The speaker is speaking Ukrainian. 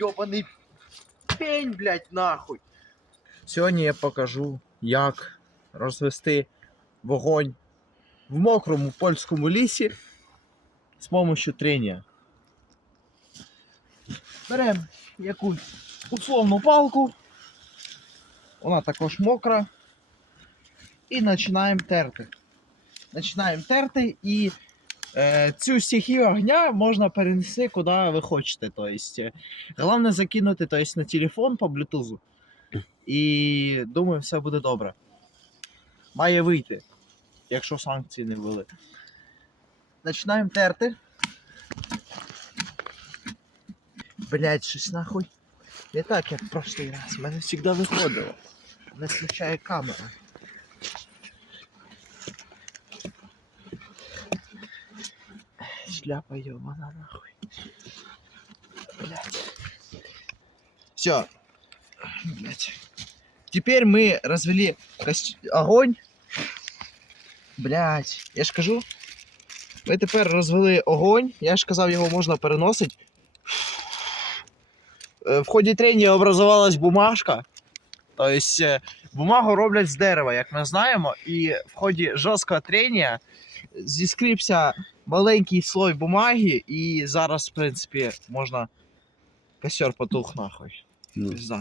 йобаний пень, блядь, нахуй. Сьогодні я покажу, як розвести вогонь в мокрому польському лісі з допомогою трення. Беремо якусь условну палку, вона також мокра, і починаємо терти. Починаємо терти, і цю стихію огня можна перенести куди ви хочете. Тобто, головне закинути на телефон по Bluetooth. І думаю, все буде добре. Має вийти, якщо санкції не ввели. Починаємо терти. Блять, щось нахуй. Не так, як в прошлий раз. У мене завжди виходило. Не включає камера. Шляпа ёбана нахуй. Блять. Все. Блять. Теперь мы развели огонь. Блять. Я ж кажу. Ми тепер розвели огонь. Я ж казав, його можна переносити. В ході трення образувалась бумажка. Тобто бумагу роблять з дерева, як ми знаємо. І в ході жорсткого трення зіскрився маленький слой бумаги. І зараз, в принципі, можна... Костер потух нахуй. Пизда.